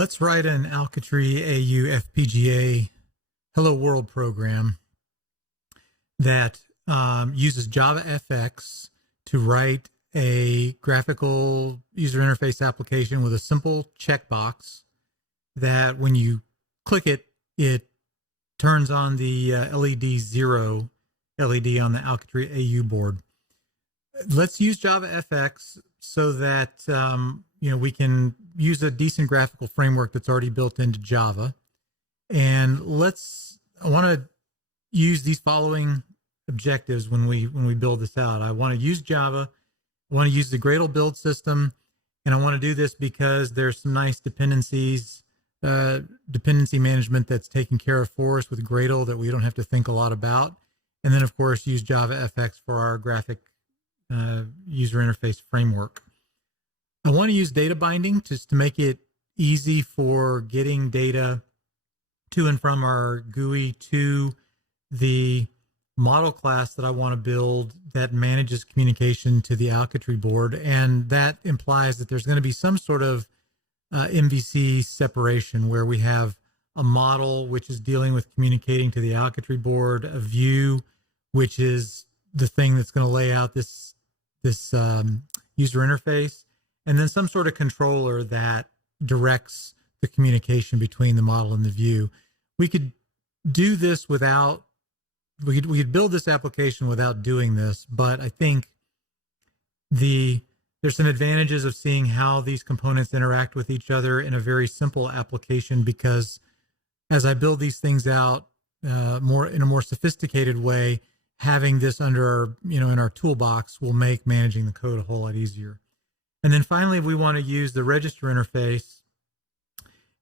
Let's write an Alchitry Au FPGA Hello World program that uses JavaFx to write a graphical user interface application with a simple checkbox that when you click it, it turns on the LED 0 LED on the Alchitry AU board. Let's use JavaFx so that we can use a decent graphical framework that's already built into Java. And I want to use these following objectives when we build this out. I want to use Java. I want to use the Gradle build system, and I want to do this because there's some nice dependency management that's taken care of for us with Gradle that we don't have to think a lot about. And then, of course, use JavaFX for our graphic user interface framework. I want to use data binding just to make it easy for getting data to and from our GUI to the model class that I want to build that manages communication to the Alchitry board. And that implies that there's going to be some sort of MVC separation where we have a model which is dealing with communicating to the Alchitry board, a view which is the thing that's going to lay out this user interface, and then some sort of controller that directs the communication between the model and the view. We could do this without, we could build this application without doing this, but I think there's some advantages of seeing how these components interact with each other in a very simple application, because as I build these things out in a more sophisticated way, having this under our, in our toolbox will make managing the code a whole lot easier. And then finally, we want to use the register interface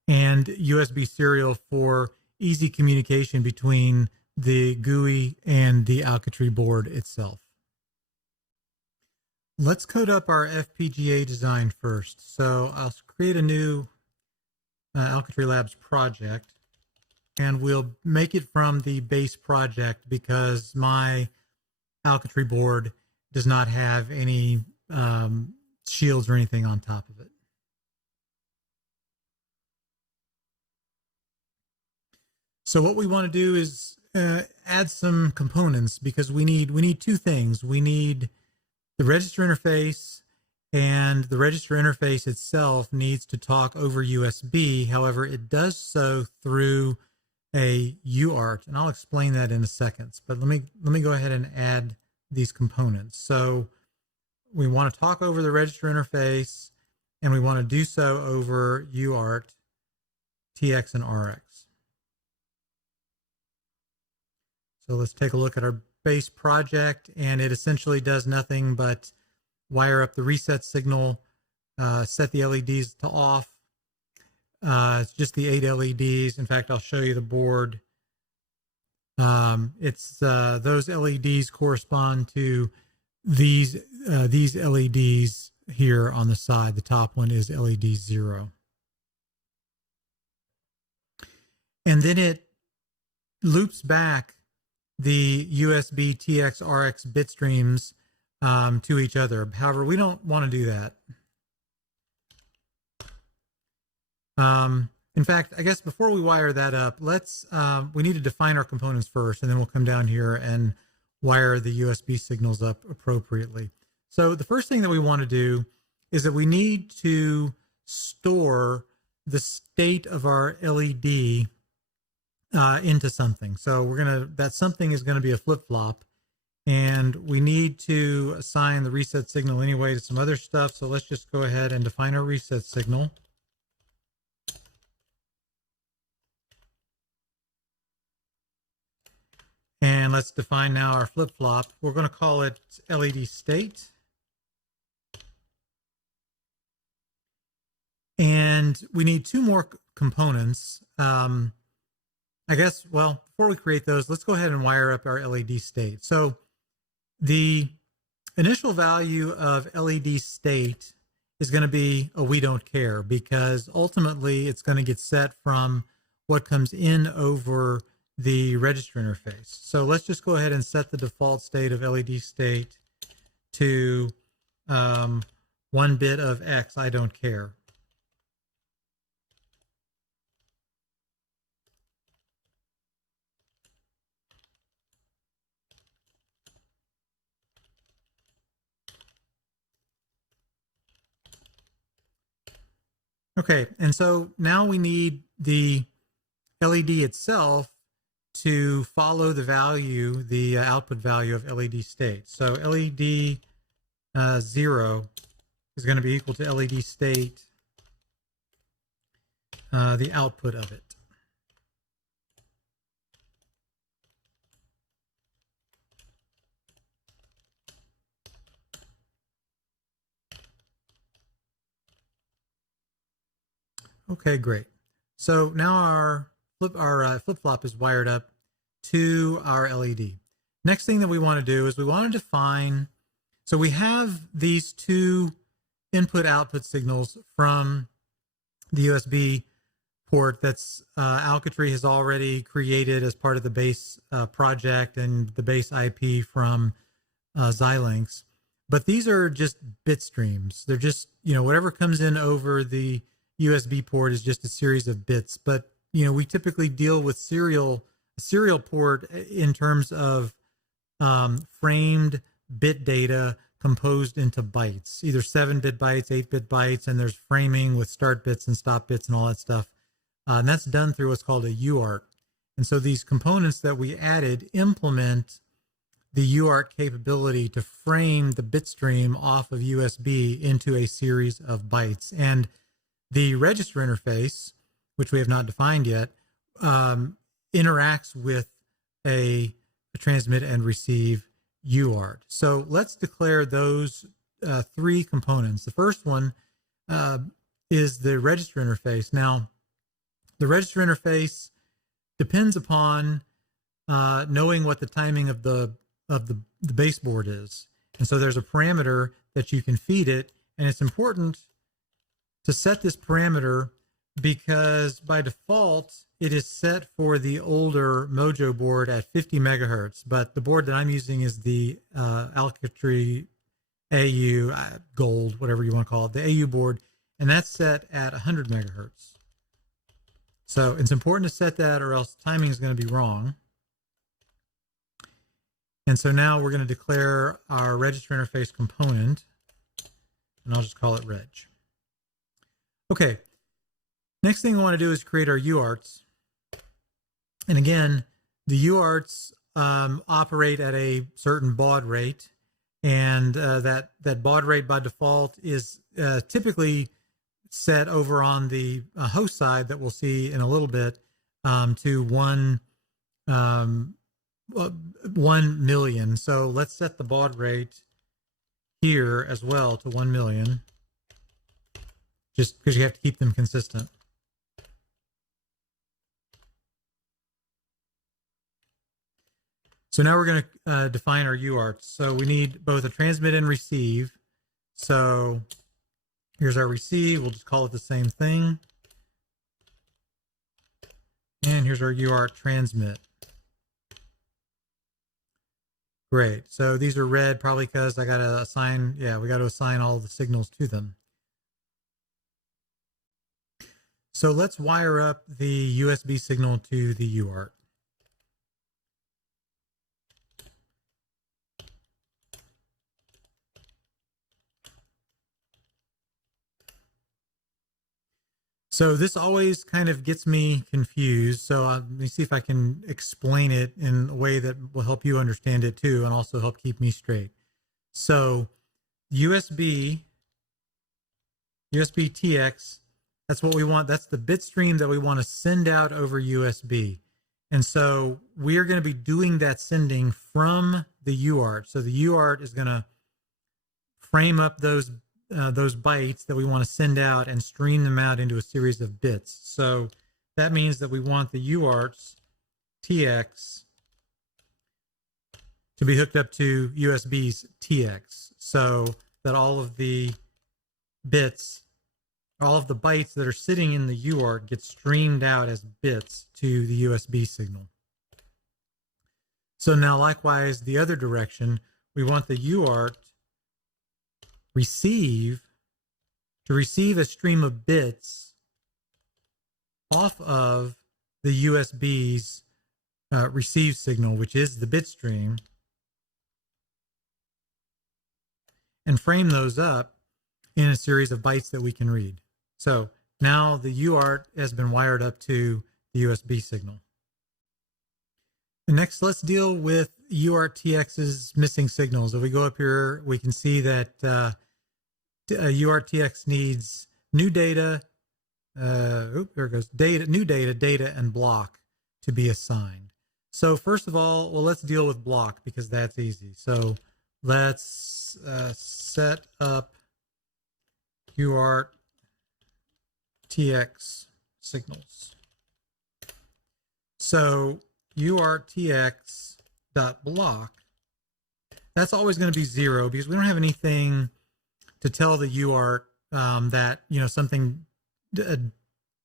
and USB serial for easy communication between the GUI and the Alchitry board itself. Let's code up our FPGA design first. So I'll create a new Alchitry Labs project, and we'll make it from the base project because my Alchitry board does not have any shields or anything on top of it. So what we want to do is add some components, because we need two things. We need the register interface, and the register interface itself needs to talk over USB. However, it does so through a UART, and I'll explain that in a second. But let me go ahead and add these components. So we want to talk over the register interface, and we want to do so over UART, TX, and RX. So let's take a look at our base project, and it essentially does nothing but wire up the reset signal, set the LEDs to off. It's just the 8 LEDs. In fact, I'll show you the board. Those LEDs correspond to these LEDs here on the side. The top one is LED 0. And then it loops back the USB TX RX bit streams to each other. However, we don't want to do that. In fact, I guess before we wire that up, we need to define our components first, and then we'll come down here and wire the USB signals up appropriately. So the first thing that we want to do is that we need to store the state of our LED into something. So that something is going to be a flip-flop, and we need to assign the reset signal anyway to some other stuff. So let's just go ahead and define our reset signal. And let's define now our flip-flop. We're going to call it LED state. And we need two more components. I guess, well, before we create those, let's go ahead and wire up our LED state. So the initial value of LED state is going to be a we don't care, because ultimately it's going to get set from what comes in over the register interface. So let's just go ahead and set the default state of LED state to 1 bit of X. I don't care. Okay, and so now we need the LED itself to follow the value, the output value of LED state. So LED 0 is going to be equal to LED state, the output of it. Okay, great. So now our flip-flop is wired up to our LED. Next thing that we want to do is we want to define, so we have these two input-output signals from the USB port that's Alchitry has already created as part of the base project and the base IP from Xilinx. But these are just bit streams. They're just, whatever comes in over the USB port is just a series of bits. But, we typically deal with serial port in terms of framed bit data composed into bytes, either 7-bit bytes, 8-bit bytes, and there's framing with start bits and stop bits and all that stuff. And that's done through what's called a UART. And so these components that we added implement the UART capability to frame the bit stream off of USB into a series of bytes. And the register interface, which we have not defined yet, interacts with a transmit and receive UART. So let's declare those three components. The first one is the register interface. Now, the register interface depends upon knowing what the timing of the baseboard is. And so there's a parameter that you can feed it, and it's important to set this parameter because by default it is set for the older Mojo board at 50 megahertz, but the board that I'm using is the Alchitry AU Gold, whatever you want to call it, the AU board, and that's set at 100 megahertz. So it's important to set that or else timing is going to be wrong. And so now we're going to declare our register interface component, and I'll just call it reg. Okay, next thing we want to do is create our UARTs. And again, the UARTs operate at a certain baud rate, and that baud rate by default is typically set over on the host side that we'll see in a little bit to 1 million. So let's set the baud rate here as well to 1 million, just because you have to keep them consistent. So now we're going to define our UARTs. So we need both a transmit and receive. So here's our receive. We'll just call it the same thing. And here's our UART transmit. Great. So these are red probably because I got to assign, we got to assign all the signals to them. So let's wire up the USB signal to the UART. So this always kind of gets me confused. So let me see if I can explain it in a way that will help you understand it too, and also help keep me straight. So USB TX, that's what we want. That's the bit stream that we want to send out over USB. And so we are going to be doing that sending from the UART. So the UART is going to frame up those bytes that we want to send out and stream them out into a series of bits. So that means that we want the UARTs TX to be hooked up to USB's TX, so that all of the bits, all of the bytes that are sitting in the UART get streamed out as bits to the USB signal. So now likewise, the other direction, we want the UART to receive a stream of bits off of the USB's receive signal, which is the bit stream, and frame those up in a series of bytes that we can read. So Now the UART has been wired up to the USB signal. And next, let's deal with UARTX's missing signals. If we go up here, we can see that UARTX needs new data, there it goes, new data, and block to be assigned. So first of all, well, let's deal with block because that's easy. So let's set up UARTX signals. So UARTX.block, that's always going to be 0 because we don't have anything to tell the UART that, you know, something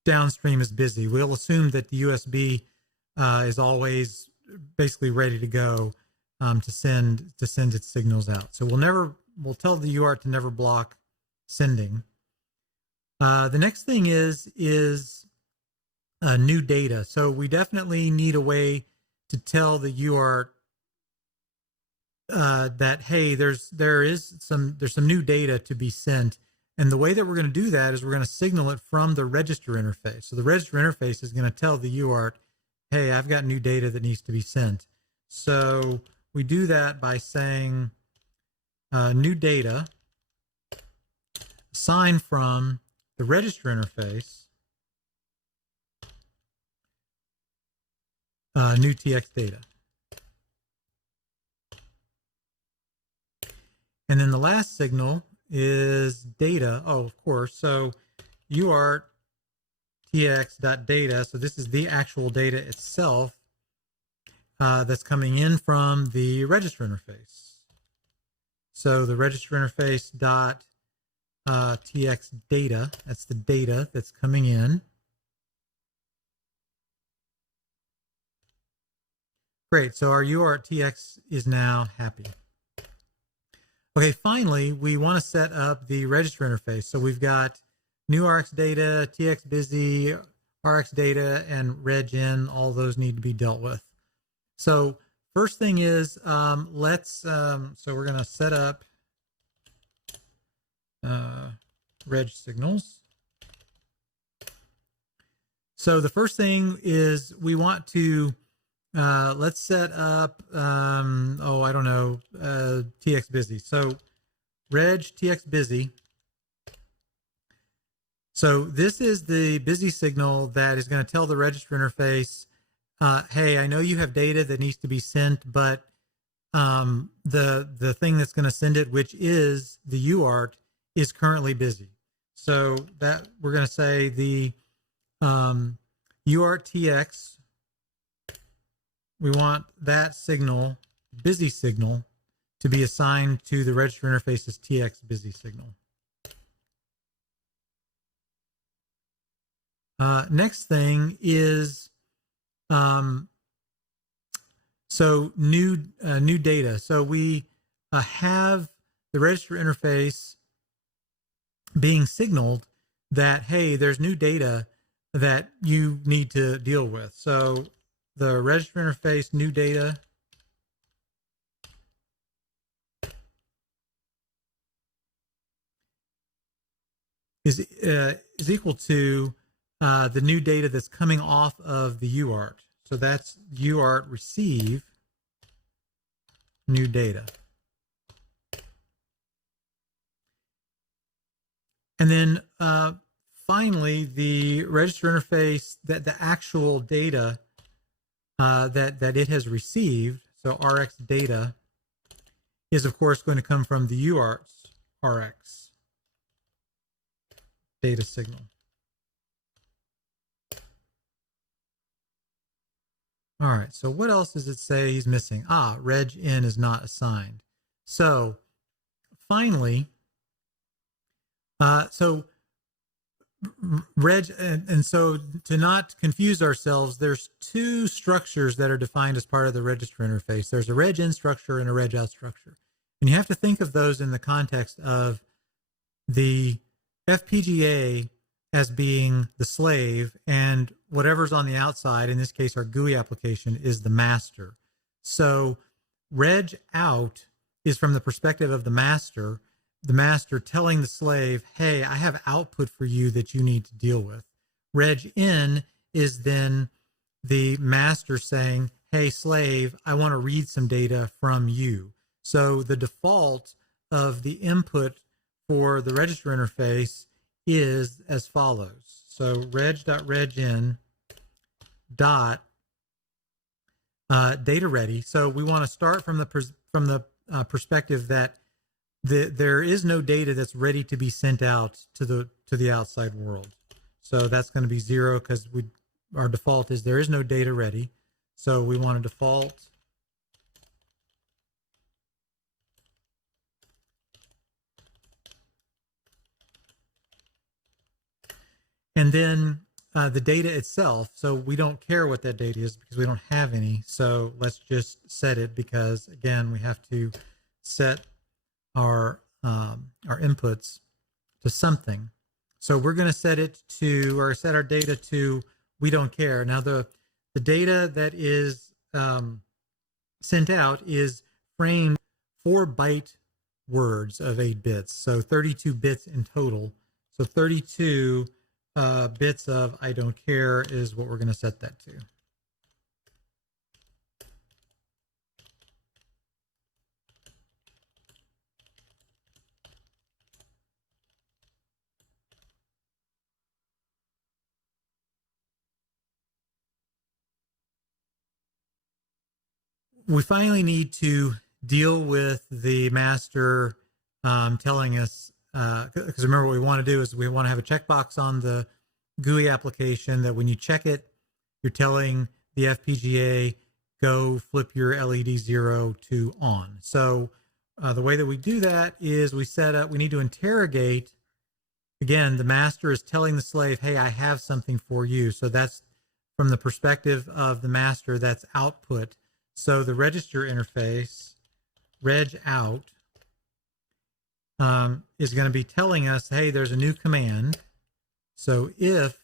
downstream is busy. We'll assume that the USB is always basically ready to go to send its signals out. So we'll tell the UART to never block sending. The next thing is new data. So we definitely need a way to tell the UART that, hey, there's some new data to be sent. And the way that we're going to do that is we're going to signal it from the register interface. So the register interface is going to tell the UART, hey, I've got new data that needs to be sent. So we do that by saying new data, assign from the register interface, new TX data. And then the last signal is data. Oh, of course. So UARTX.data. So this is the actual data itself that's coming in from the register interface. So the register interface dot TX data, that's the data that's coming in. Great. So our UARTX is now happy. Okay, finally, we want to set up the register interface. So we've got new RX data, TX busy, RX data, and reg in. All those need to be dealt with. So first thing is, so we're going to set up reg signals. So the first thing is we want to let's set up, I don't know, TX busy. So reg TX busy. So this is the busy signal that is going to tell the register interface, hey, I know you have data that needs to be sent, but the thing that's going to send it, which is the UART, is currently busy. So that we're going to say the UARTX, we want that signal, busy signal, to be assigned to the register interface's TX busy signal. Next thing is so new data. So we have the register interface being signaled that, hey, there's new data that you need to deal with. So the register interface new data is equal to the new data that's coming off of the UART. So that's UART receive new data. And then finally, the register interface, that the actual data that it has received, so RX data, is of course going to come from the UART's RX data signal. All right, so what else does it say he's missing? Reg in is not assigned. So finally, so reg, and so to not confuse ourselves, there's two structures that are defined as part of the register interface. There's a reg in structure and a reg out structure. And you have to think of those in the context of the FPGA as being the slave, and whatever's on the outside, in this case our GUI application, is the master. So reg out is from the perspective of the master, master telling the slave, hey, I have output for you that you need to deal with. Reg in is then the master saying, hey, slave, I want to read some data from you. So the default of the input for the register interface is as follows. So reg.regin dot data ready. So we want to start from the perspective that there is no data that's ready to be sent out to the outside world. So that's going to be 0 because our default is there is no data ready. So we want to default and then the data itself. So we don't care what that data is because we don't have any. So let's just set it because again, we have to set our inputs to something. So we're going to set it to, or set our data to, we don't care. Now the data that is sent out is framed 4-byte words of 8 bits. So 32 bits in total. So 32 bits of I don't care is what we're going to set that to. We finally need to deal with the master telling us, because remember what we want to do is we want to have a checkbox on the GUI application that when you check it, you're telling the FPGA, go flip your LED 0 to on. So the way that we do that is we need to interrogate, again, the master is telling the slave, hey, I have something for you. So that's from the perspective of the master, that's output. So the register interface, reg out, is going to be telling us, hey, there's a new command. So if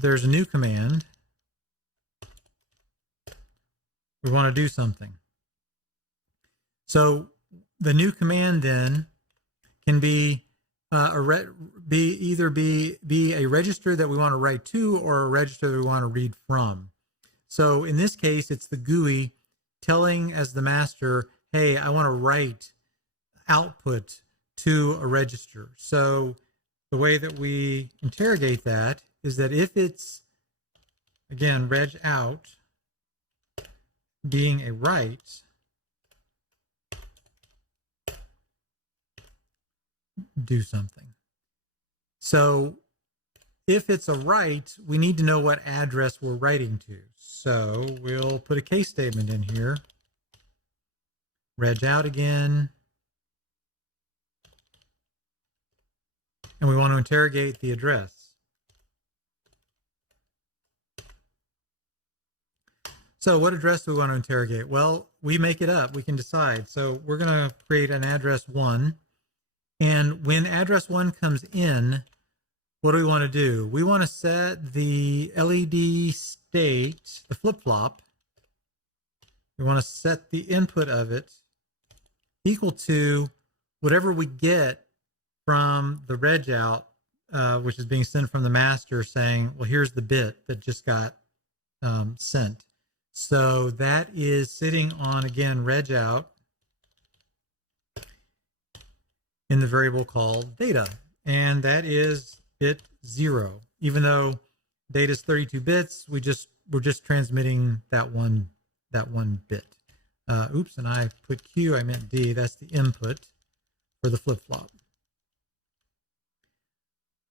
there's a new command, we want to do something. So the new command then can be either be a register that we want to write to or a register that we want to read from. So in this case, it's the GUI telling as the master, hey, I want to write output to a register. So the way that we interrogate that is that if it's, again, reg out being a write, do something. So if it's a write, we need to know what address we're writing to. So we'll put a case statement in here. Reg out again. And we want to interrogate the address. So what address do we want to interrogate? Well, we make it up. We can decide. So we're going to create an address 1. And when address 1 comes in, what do we want to do? We want to set the LED state, the flip-flop. We want to set the input of it equal to whatever we get from the reg out, which is being sent from the master saying, well, here's the bit that just got sent. So that is sitting on, again, reg out in the variable called data. And that is bit 0. Even though data is 32 bits, we're just transmitting that one bit. Oops, and I put Q, I meant D. That's the input for the flip-flop.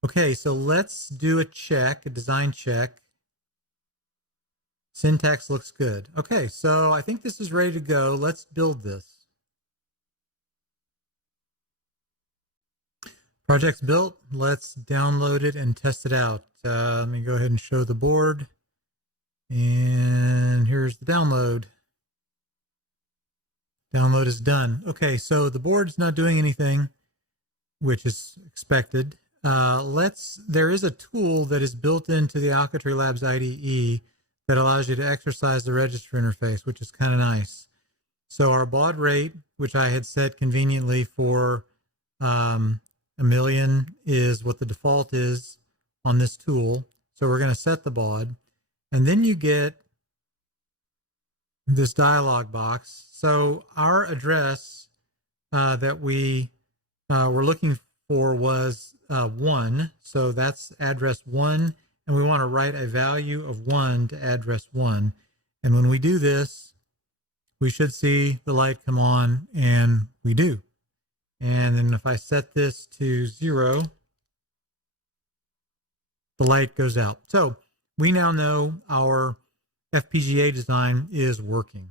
Okay, so let's do a check, a design check. Syntax looks good. Okay, so I think this is ready to go. Let's build this. Project's built. Let's download it and test it out. Let me go ahead and show the board. And here's the download. Download is done. Okay, so the board's not doing anything, which is expected. There is a tool that is built into the Alchitry Labs IDE that allows you to exercise the register interface, which is kind of nice. So our baud rate, which I had set conveniently for 1,000,000, is what the default is on this tool. So we're going to set the baud, and then you get this dialog box. So our address that we were looking for was 1. So that's address 1, and we want to write a value of 1 to address 1. And when we do this, we should see the light come on, and we do. And then if I set this to 0, the light goes out. So we now know our FPGA design is working.